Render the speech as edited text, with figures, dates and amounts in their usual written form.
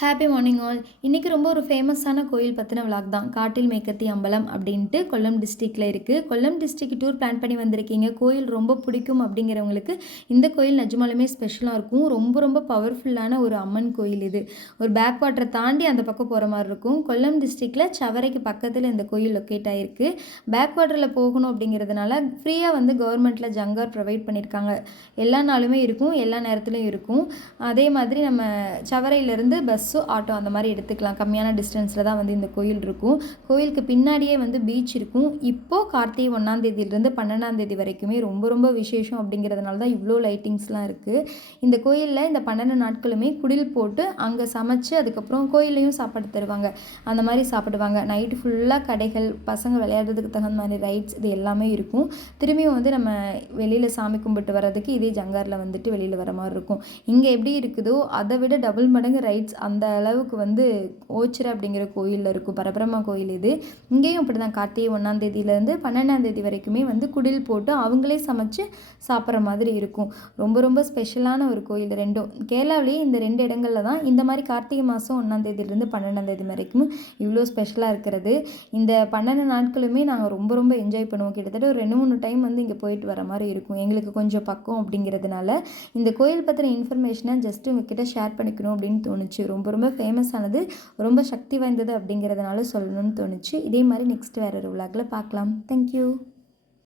Happy morning all. இன்றைக்கி ரொம்ப ஒரு ஃபேமஸான கோயில் பற்றின விளாக் தான். காட்டில் மேக்கத்தி அம்பலம் அப்படின்ட்டு கொல்லம் டிஸ்ட்ரிக்டில் இருக்குது. கொல்லம் டிஸ்ட்ரிக்ட் டூர் பிளான் பண்ணி வந்திருக்கீங்க, கோயில் ரொம்ப பிடிக்கும் அப்படிங்கிறவங்களுக்கு இந்த கோயில் நிஜமாலுமே ஸ்பெஷலாக இருக்கும். ரொம்ப ரொம்ப பவர்ஃபுல்லான ஒரு அம்மன் கோயில் இது. ஒரு பேக் வாட்டரை தாண்டி அந்த பக்கம் போகிற மாதிரி இருக்கும். கொல்லம் டிஸ்ட்ரிக்டில் சவரைக்கு பக்கத்தில் இந்த கோயில் லொக்கேட் ஆகிருக்கு. பேக் வாட்டரில் போகணும் அப்படிங்கிறதுனால ஃப்ரீயாக கவர்மெண்ட்டில் ஜங்கார் ப்ரொவைட் பண்ணியிருக்காங்க. எல்லா நாளுமே இருக்கும், எல்லா நேரத்துலையும் இருக்கும். அதே மாதிரி நம்ம சவரையிலேருந்து பஸ்ஸோ ஆட்டோ அந்த மாதிரி எடுத்துக்கலாம். கம்மியான டிஸ்டன்ஸில் தான் இந்த கோயில் இருக்கும். கோயிலுக்கு பின்னாடியே பீச் இருக்கும். இப்போது கார்த்திகை 1ஆம் தேதியிலிருந்து 12ஆம் தேதி வரைக்குமே ரொம்ப ரொம்ப விசேஷம் அப்படிங்கிறதுனால தான் இவ்வளோ லைட்டிங்ஸ்லாம் இருக்குது. இந்த கோயிலில் இந்த 12 நாட்களுமே குடில் போட்டு அங்கே சமைச்சு அதுக்கப்புறம் கோயிலையும் சாப்பாடு தருவாங்க. அந்த மாதிரி சாப்பிடுவாங்க. நைட்டு ஃபுல்லாக கடைகள், பசங்க விளையாடுறதுக்கு தகுந்த மாதிரி ரைட்ஸ் இது எல்லாமே இருக்கும். திரும்பியும் நம்ம வெளியில் சாமி கும்பிட்டு வர்றதுக்கு இதே ஜங்காரில் வெளியில் வர மாதிரி இருக்கும். இங்கே எப்படி இருக்குதோ அதை விட டபுள் மடங்கு ரைட்ஸ் அந்த அளவுக்கு ஓச்சிரை அப்படிங்கிற கோயிலில் இருக்கும். பரபிரம்மா கோயில் இது. இங்கேயும் அப்படி தான். கார்த்திகை 1ஆம் தேதியிலேருந்து 12ஆம் தேதி வரைக்குமே குடில் போட்டு அவங்களே சமைச்சு சாப்பிட்ற மாதிரி இருக்கும். ரொம்ப ரொம்ப ஸ்பெஷலான ஒரு கோயில் ரெண்டும். கேரளாவிலேயே இந்த 2 இடங்களில் தான் இந்த மாதிரி கார்த்திகை மாதம் 1ஆம் தேதியிலேருந்து 12ஆம் தேதி வரைக்கும் இவ்வளோ ஸ்பெஷலாக இருக்கிறது. இந்த 12 நாட்களுமே நாங்கள் ரொம்ப ரொம்ப என்ஜாய் பண்ணுவோம். கிட்டத்தட்ட ஒரு 2-3 டைம் இங்கே போயிட்டு வர மாதிரி இருக்கும். எங்களுக்கு கொஞ்சம் பக்கம் அப்படிங்கிறதுனால இந்த கோயில் பற்றின இன்ஃபர்மேஷனை ஜஸ்ட் உங்ககிட்ட ஷேர் பண்ணிக்கணும் அப்படின்னு தோணுச்சு. ரொம்ப ரொம்ப ஃபேமஸானது, ரொம்ப சக்தி வாய்ந்தது அப்படிங்கிறதுனால சொல்லணும்னு தோணுச்சு. இதே மாதிரி நெக்ஸ்ட் வேறு ஒரு விளாகில் பார்க்கலாம். தேங்க்யூ.